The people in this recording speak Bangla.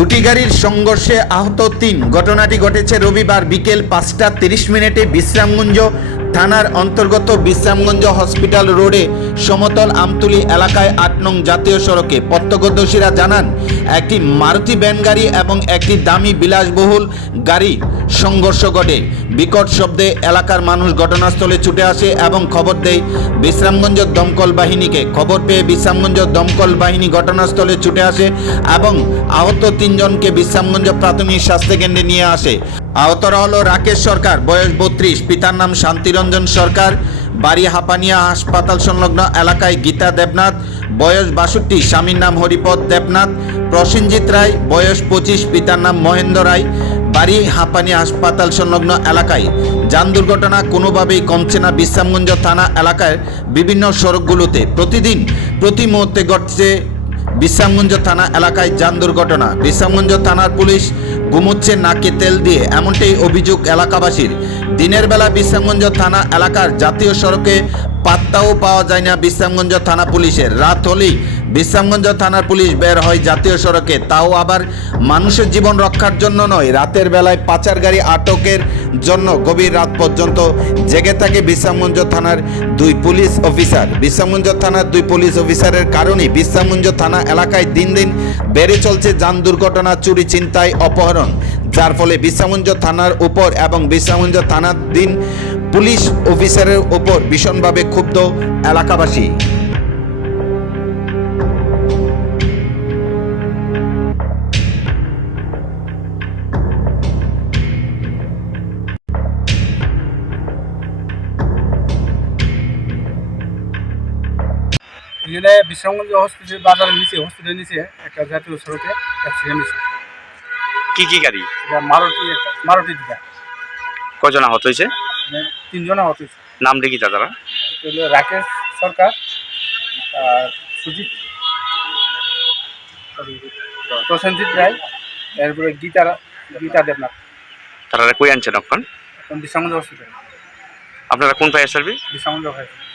দুটি গাড়ির সংঘর্ষে আহত তিন। ঘটনাটি ঘটেছে রবিবার বিকেল পাঁচটা তিরিশ মিনিটে বিশ্রামগঞ্জ থানার অন্তর্গত বিশ্রামগঞ্জ হসপিটাল রোডে সমতল আমতুলি এলাকায় আট নং জাতীয় সড়কে প্রত্যক্ষদর্শীরা জানান, একটি মারুতি ভ্যান গাড়ি এবং একটি দামি বিলাসবহুল গাড়ি সংঘর্ষ ঘটে। বিকট শব্দে এলাকার মানুষ ঘটনাস্থলে ছুটে আসে এবং খবর দেয়, বিশ্রামগঞ্জ দমকল বাহিনীকে। খবর পেয়ে বিশ্রামগঞ্জ দমকল বাহিনী ঘটনাস্থলে ছুটে আসে এবং আহত তিনজনকে বিশ্রামগঞ্জ প্রাথমিক স্বাস্থ্যকেন্দ্রে নিয়ে আসে। আহতরা হল রাকেশ সরকার, বয়স বত্রিশ, পিতার নাম শান্তিরঞ্জন সরকার বাড়ি হাপানিয়া হাসপাতাল সংলগ্ন এলাকায় গীতা দেবনাথ, বয়স বাষট্টি, স্বামীর নাম হরিপদ দেবনাথ, প্রসেনজিৎ রায়, বয়স পঁচিশ, পিতার নাম মহেন্দ্র রায়। বাড়ি হাঁপানি হাসপাতাল সংলগ্ন এলাকায় যান দুর্ঘটনা কোনোভাবেই কমছে না বিশ্রামগঞ্জ থানা এলাকার বিভিন্ন সড়কগুলোতে। প্রতিদিন প্রতি মুহূর্তে ঘটছে বিশ্রামগঞ্জ থানা এলাকায় যান দুর্ঘটনা। বিশ্রামগঞ্জ থানার পুলিশ গুমুচ্ছে নাকে তেল দিয়ে, এমনটাই অভিযোগ এলাকাবাসীর। দিনের বেলা বিশ্রামগঞ্জ থানা এলাকার জাতীয় সড়কে পাত্তাও পাওয়া যায় না বিশ্রামগঞ্জ থানা পুলিশের। রাত হলেই বিশ্রামগঞ্জ থানার পুলিশ বের হয় জাতীয় সড়কে। তাও আবার মানুষের জীবন রক্ষার জন্য নয়। রাতের বেলায় পাচার গাড়ি আটকের জন্য গভীর রাত পর্যন্ত জেগে থাকে বিশ্রামগঞ্জ থানার দুই পুলিশ অফিসার। বিশ্রামগঞ্জ থানার দুই পুলিশ অফিসারের কারণে বিশ্রামগঞ্জ থানা এলাকায় দিন দিন বেড়ে চলছে যান দুর্ঘটনা, চুরি চিন্তায় অপহরণ। যার ফলে বিশ্রামগঞ্জ থানার উপর এবং বিশ্রামগঞ্জ থানার দিন পুলিশ অফিসারের উপর ভীষণভাবে ক্ষুব্ধ এলাকাবাসী। এখানে বিশ্রামগঞ্জ হসপিটাল বাজারের নিচে হসপিটালের নিচে একটা জাতীয় সড়কে অ্যাক্সিডেন্ট হয়েছে। কি কি গাড়ি? এটা মারুতি একটা মারুতি দিকা কজন আহত হয়েছে? তিনজন আহত হয়েছে। নাম দেখি তারা রাকেশ সরকার আর সুজিত। প্রসেনজিৎ রায় এরপরে গীতা গীতা দেবনাথ। তারা কই আনছেন এখন? এখন বিশ্রামগঞ্জ হসপিটাল আপনারা কোন ফায়ার সার্ভিস বিশ্রামগঞ্জ হয়েছে